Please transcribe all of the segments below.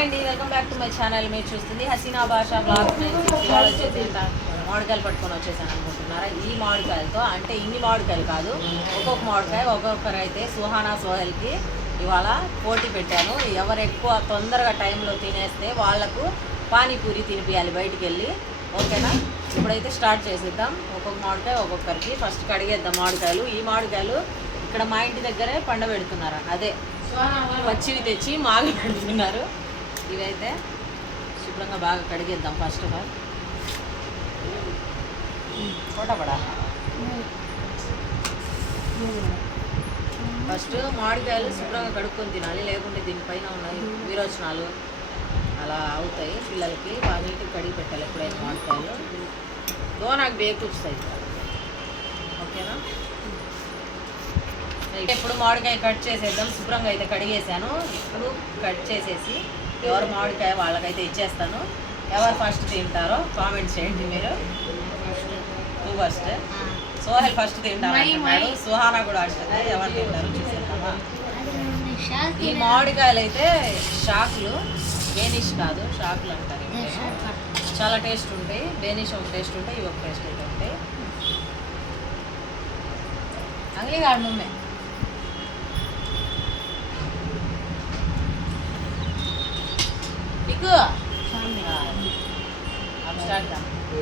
Hi అండి welcome back to my channel. మీరు చూస్తుంది హసీనా భాష బ్లాగ్ వచ్చేసి మామిడికాయలు పట్టుకొని వచ్చేసాను అనుకుంటున్నారా? ఈ మామిడికాయలతో అంటే ఇన్ని మామిడికాయలు కాదు ఒక్కొక్క మామిడికాయ ఒక్కొక్కరు అయితే సుహానా సోహెల్కి ఇవాళ పోటీ పెట్టాను. ఎవరు ఎక్కువ తొందరగా టైంలో తినేస్తే వాళ్ళకు పానీపూరి తినిపియాలి బయటికి వెళ్ళి ఓకేనా? ఇప్పుడైతే స్టార్ట్ చేసేద్దాం. ఒక్కొక్క మామిడికాయ ఒక్కొక్కరికి. ఫస్ట్ కడిగేద్దాం మామిడికాయలు. ఈ మామిడికాయలు ఇక్కడ మా ఇంటి దగ్గరే పండబెడుతున్నారు అదే. పచ్చివి తెచ్చి మాగి పెడుతున్నారు. ఇవైతే శుభ్రంగా బాగా కడిగేద్దాం ఫస్ట్ ఆఫ్ ఆల్ ఫోటోపడా ఫస్ట్ మామిడికాయలు శుభ్రంగా కడుక్కొని తినాలి లేకుంటే దీనిపైన ఉన్నాయి విరోచనాలు అలా అవుతాయి పిల్లలకి. బాగా నీటికి కడిగి పెట్టాలి ఎప్పుడైనా మామిడికాయలు. దో నాకు బేకూస్తాయి ఓకేనా? ఇప్పుడు మామిడికాయ కట్ చేసేద్దాం. శుభ్రంగా అయితే కడిగేసాను ఇప్పుడు కట్ చేసేసి ఎవరు మామిడికాయ వాళ్ళకైతే ఇచ్చేస్తాను. ఎవరు ఫస్ట్ తింటారో కామెంట్ చేయండి మీరు. నువ్వు ఫస్ట్ సోహెల్ ఫస్ట్ తింటాను సుహానా కూడా అంటుంది ఎవరు తింటారో చూసేద్దామా? ఈ మామిడికాయలు అయితే షాకులు బేనిష్ కాదు షాకులు అంటారు. చాలా టేస్ట్ ఉంటాయి. బేనిష్ ఒక టేస్ట్ ఉంటాయి ఇవి ఒక టేస్ట్ అయితే ఉంటాయి. అంగలి కాదు mummy pic start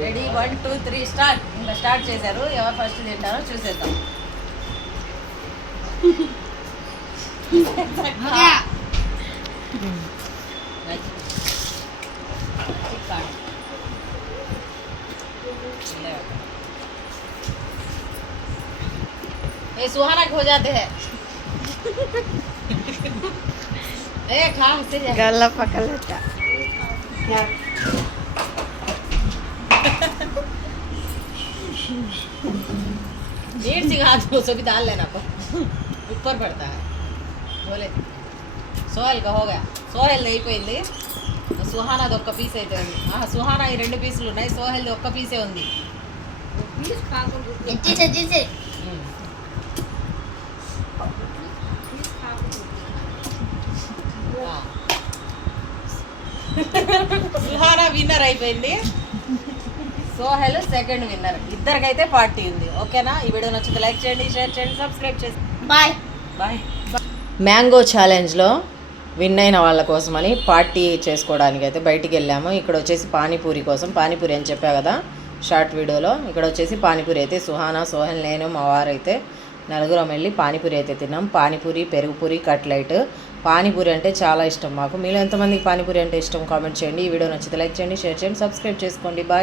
ready one two three start ఇంకా స్టార్ట్ చేశారు ఎవరు ఫస్ట్ తింటారో చూసేద్దాం ये सुहाना के हो जाते हैं ए खा मुझसे जा गला पकड़ लेता नीट सिखा दो उसको भी डाल लेना को ऊपर पड़ता है बोले సోహెల్ కా హోగా సోహెల్ అయిపోయింది సుహానాది ఒక్క పీస్ అయితే ఉంది ఆహా, సుహానా ఈ రెండు పీసులు ఉన్నాయి సోహెల్ది ఒక్క పీసే ఉంది సుహానా విన్నర్ అయిపోయింది. సోహెల్ సెకండ్ విన్నర్ ఇద్దరికైతే పార్టీ ఉంది. ఓకేనా? ఈ వీడియో నచ్చితే లైక్ చేయండి షేర్ చేయండి సబ్స్క్రైబ్ చేసి बाय బాయ్ మ్యాంగో ఛాలెంజ్లో విన్ అయిన వాళ్ళ కోసమని పార్టీ చేసుకోవడానికి అయితే బయటికి వెళ్ళాము. ఇక్కడ వచ్చేసి పానీపూరి కోసం. పానీపూరి అని చెప్పా కదా షార్ట్ వీడియోలో ఇక్కడ వచ్చేసి పానీపూరి అయితే సుహానా సోహెల్ నేను మా వారు అయితే నలుగురం వెళ్ళి పానీపూరి అయితే తిన్నాం. పానీపూరి పెరుగుపూరి కట్లైట్ పానీపూరి అంటే చాలా ఇష్టం మాకు. మీలో ఎంతమందికి పానీపూరి అంటే ఇష్టం? కామెంట్ చేయండి. ఈ వీడియో నచ్చితే లైక్ చేయండి షేర్ చేయండి సబ్స్క్రైబ్ చేసుకోండి. బాయ్.